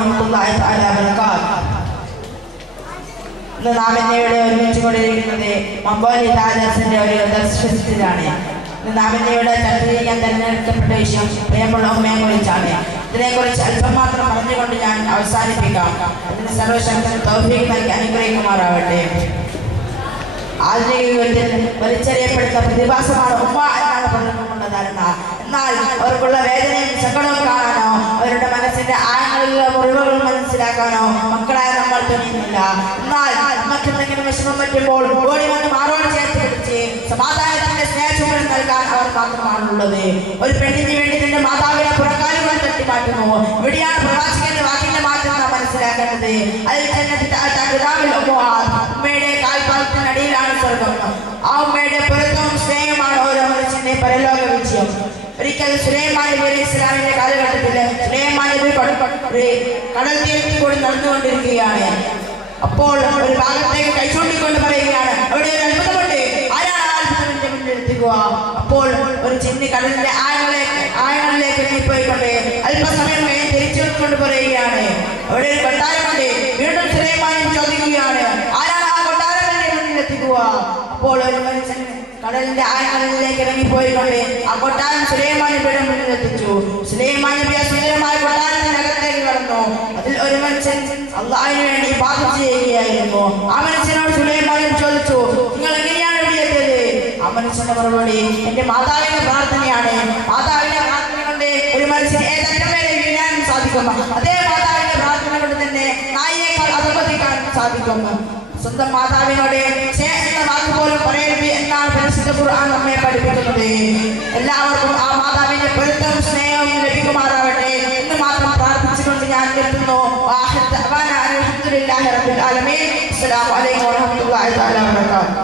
വറഹ്മത്തുള്ളാഹി തആല വബറകാതുഹു ഇന്ന് നാം എന്നെ ഒരുമിച്ച് കൊണ്ടിരിക്കുന്നത് മമ്പോലി താജാസിന്റെ ഒരു ദർശനത്തിലാണ്. ഇന്ന് നാം എന്നെ ഇവിടെ ചർച്ച ചെയ്യാൻ തെരഞ്ഞെടുക്കപ്പെട്ട വിഷയം പ്രേമുള്ള ഉമ്മയെ കുറിച്ചാണ്. ഇതിനെക്കുറിച്ച് അല്പം മാത്രം പറഞ്ഞുകൊണ്ട് ഞാൻ അവസാനിപ്പിക്കാം. അതിന് സർവശക്തൻ തൗഫീഖ് നൽകി അനുഗ്രഹിക്കുമാറാവട്ടെ. ആധുനിക വലിച്ചെറിയപ്പെടുന്ന പ്രതിഭാസമാണ് ഉമ്മ എന്നാണ് പലർക്കുമുള്ള ധാരണ എന്നാൽ അവർക്കുള്ള വേദനയും സങ്കടവും കാണാനോ മനസ്സിലാക്കാനോ മക്കളായ നമ്മൾ തുനിയുന്നില്ല എന്നാൽ നമുക്ക് എന്തെങ്കിലും വിഷമം പറ്റുമ്പോൾ ഓടി വന്ന് മാറോട് ചേർത്ത് പിടിച്ച് സമാധാനത്തിന്റെ സ്നേഹചൂരം നൽകാൻ അവർ മാത്രമാണുള്ളത് ഒരു പെണ്ണിന് വേണ്ടി നിന്റെ മാതാവിനെ പുറക്കാലുകൾ തട്ടി മാറ്റുന്നു. ഇവിടെയാണ് പ്രവാചകന്റെ വാക്കിന്റെ മാറ്റം നാം മനസ്സിലാക്കേണ്ടത്. അതിൽ തന്നെ ഉമ്മയുടെ കാൽപാദത്തിനടിയിലാണ് സ്വർഗം. ആ ഉമ്മയുടെ പുറത്തും സ്നേഹമാണ് ഓരോ മനുഷ്യന്റെ പരലോക വിജയം. ഒരിക്കൽ സുലൈമാൻ നബി ഇസ്ലാമിന്റെ കാലഘട്ടത്തിൽ സുലൈമാൻ നബി കടൽ തീരത്തിൽ കൂടി നടന്നുകൊണ്ടിരിക്കുകയാണ്. അപ്പോൾ ഒരു ഭാഗത്തേക്ക് കൈച്ചൂണ്ടിക്കൊണ്ട് പറയുകയാണ് അവിടെ ഒരു അത്ഭുതമുണ്ട്. ആരാണ് ആ മുന്നിൽ എത്തിക്കുക? അപ്പോൾ ഒരു ചിന്നി കടലിന്റെ ആഴങ്ങളിലേക്ക് ആഴങ്ങളിലേക്ക് നീങ്ങിപ്പോയിക്കൊണ്ട് അല്പസമയം കഴിഞ്ഞ് തിരിച്ചു കൊണ്ട് പറയുകയാണ് അവിടെ ഒരു കൊട്ടാരമുണ്ട് വീണ്ടും സുലൈമാൻ ചോദിക്കുകയാണ് ആരാണ് ആ കൊട്ടാരം എന്റെ മുന്നിൽ എത്തിക്കുക അപ്പോൾ ഒരു മനുഷ്യൻ കടലിന്റെ ആഴങ്ങളിലേക്ക് ഇറങ്ങിപ്പോയിക്കൊണ്ട് ആ കൊട്ടാരം സുലൈമാൻ നബിയുടെ മുന്നിൽ എത്തിച്ചു. സുലൈമാൻ നബി ആ സുന്ദരമായ കൊട്ടാരത്തിനകത്തേക്ക് കടന്നു. അതിൽ ഒരു മനുഷ്യൻ അള്ളാഹിന് വേണ്ടി പാപം ചെയ്യുകയായിരുന്നു. ആ മനുഷ്യനോട് സുലൈമാൻ ചോദിച്ചു നിങ്ങൾ എങ്ങനെയാണ് ഇവിടെ എത്തിയത്? ആ മനുഷ്യന്റെ മറുപടി എന്റെ മാതാവിന്റെ പ്രാർത്ഥനയാണ്. മാതാവിന്റെ പ്രാർത്ഥന കൊണ്ട് ഒരു മനുഷ്യൻ ഏതറ്റം വരെ വീഴാനും സാധിക്കും. അതേ മാതാവിന്റെ പ്രാർത്ഥന കൊണ്ട് തന്നെ നായിയേക്കാൾ അധപതിക്കാൻ സാധിക്കും. സ്വന്തം മാതാവിനോട് ചേർന്ന വാക്ക് പോലും പറയരുത് എന്നാണ് പരിശുദ്ധ ഖുർആൻ നമ്മെ പഠിപ്പിക്കുന്നത്. എല്ലാവർക്കും ആ മാതാവിന്റെ പൊരുത്തവും സ്നേഹവും ലഭിക്കുമാറാവട്ടെ. എന്ന് മാത്രം പ്രാർത്ഥിച്ചുകൊണ്ട് ഞാൻ നിർത്തുന്നു. അസ്സലാമു അലൈക്കും വറഹ്മത്തുള്ളാഹി വബറകാതുഹു.